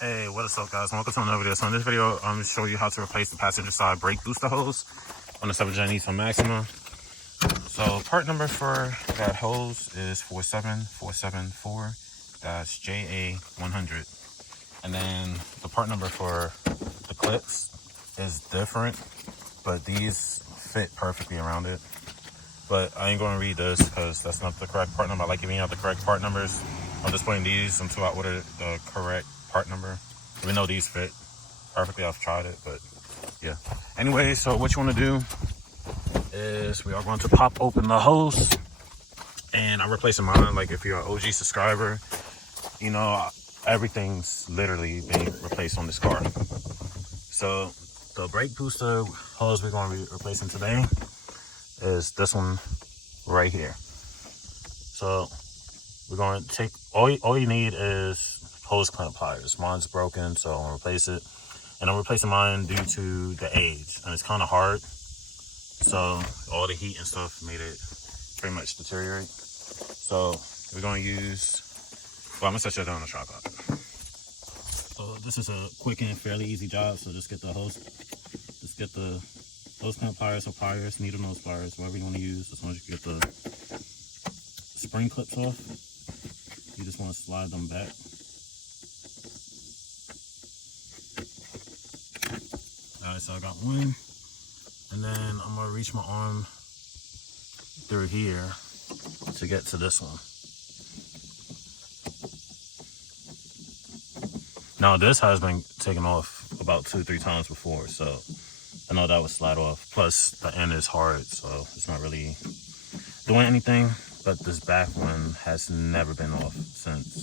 Hey, what is up, guys? Welcome to another video. So in this video, I'm going to show you how to replace the passenger side brake booster hose on the 7th gen Nissan Maxima. So part number for that hose is 47474-JA100. And then the part number for the clips is different, but these fit perfectly around it. But I ain't going to read this because that's not the correct part number. I like giving out the correct part numbers. I'm just putting these until I order the correct part number. Even though these fit perfectly, I've tried it, but yeah. Anyway, so what you want to do is we are going to pop open the hose, and I'm replacing mine. Like if you're an OG subscriber, you know everything's literally being replaced on this car. So the brake booster hose we're going to be replacing today is this one right here. So we're going to take all you need is hose clamp pliers. Mine's broken, so I'm gonna replace it, and I'm replacing mine due to the age, and it's kind of hard, so all the heat and stuff made it pretty much deteriorate. So we're going to use, well, I'm gonna set you down on the tripod. So this is a quick and fairly easy job. So just get the hose clamp pliers or pliers, needle nose pliers, whatever you want to use. As long as you get the spring clips off, you just want to slide them back. Alright, so I got one, and then I'm gonna reach my arm through here to get to this one. Now this has been taken off about 2-3 times before, so I know that would slide off. Plus the end is hard, so it's not really doing anything. But this back one has never been off since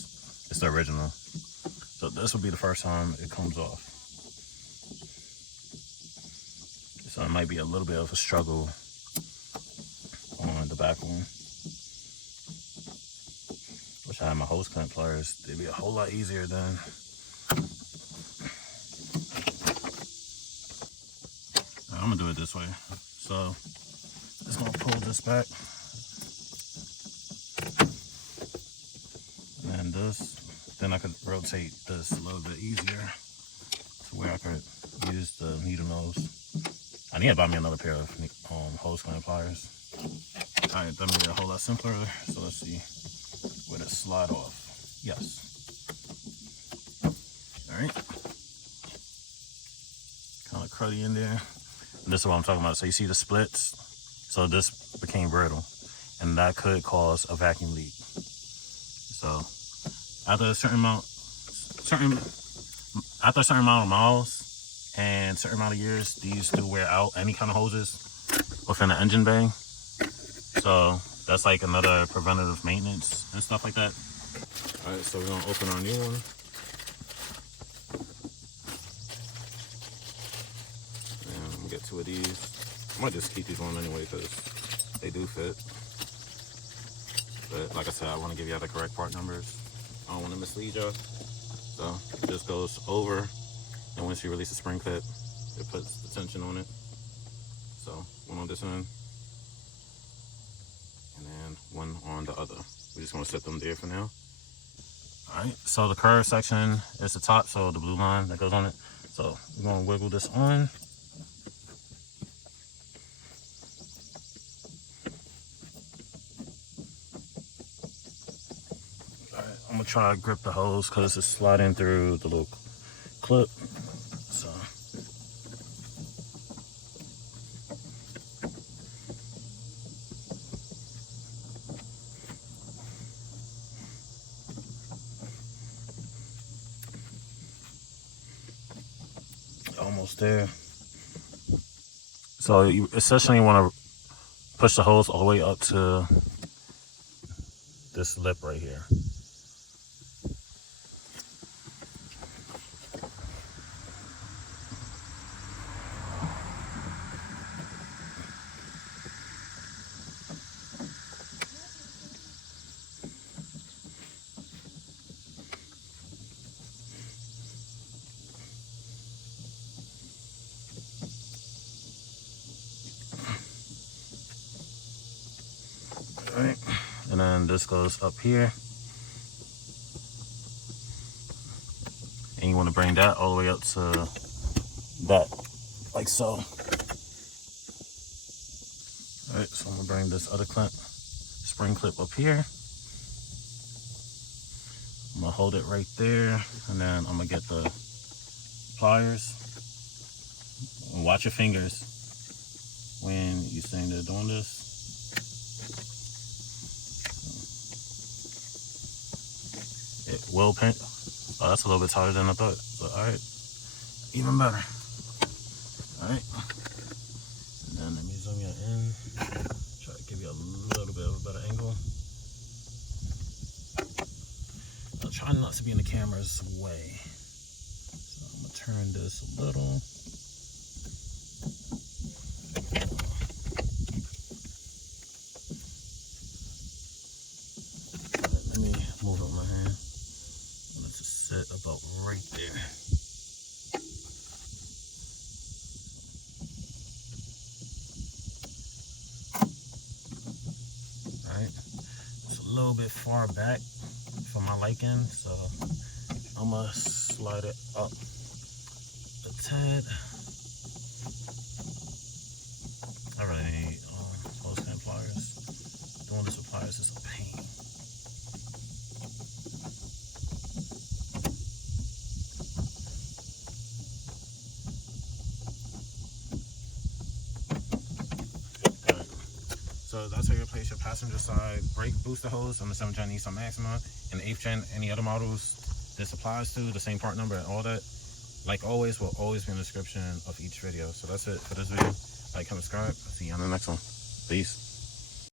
it's the original. So this will be the first time it comes off. So it might be a little bit of a struggle on the back one. Wish I had my hose clamp pliers. They'd be a whole lot easier then. I'm gonna do it this way. So just gonna pull this back. And then I could rotate this a little bit easier to where I could use the needle nose. I need to buy me another pair of hose clamp pliers. Alright, that made it a whole lot simpler. So let's see. Would it slide off? Yes. Alright. Kind of cruddy in there. And this is what I'm talking about. So you see the splits? So this became brittle. And that could cause a vacuum leak. So after a certain amount of miles and certain amount of years, these do wear out, any kind of hoses within the engine bay. So that's like another preventative maintenance and stuff like that. All right, so we're gonna open our new one. And I'm gonna get 2 of these. I might just keep these on anyway because they do fit. But like I said, I want to give you the correct part numbers. I don't want to mislead y'all. So it just goes over, and once you release the spring clip, it puts the tension on it. So one on this end, and then one on the other. We just want to set them there for now. All right, so the curve section is the top, so the blue line that goes on it. So we're going to wiggle this on. I'm gonna try to grip the hose because it's sliding through the little clip. So almost there. So you essentially want to push the hose all the way up to this lip right here. Right, and then this goes up here, And you want to bring that all the way up to that, like so. All right, so I'm gonna bring this other clip, spring clip up here. I'm gonna hold it right there, and then I'm gonna get the pliers. And watch your fingers when you're saying they're doing this. It will pinch. Oh, that's a little bit tighter than I thought. But all right, even better. All right, and then let me zoom you in. Try to give you a little bit of a better angle. I'll try not to be in the camera's way. So I'm gonna turn this a little. Let me move up my hand. I want it to sit about right there. Alright, it's a little bit far back for my liking, so I'm gonna slide it up a tad. I really need close hand pliers. Doing this with pliers is a pain. So that's how you replace your passenger side brake booster hose on the 7th gen Nissan Maxima and the 8th gen, any other models this applies to, the same part number and all that. Like always, will always be in the description of each video. So that's it for this video. Like, comment, subscribe. See you on the next one. Peace.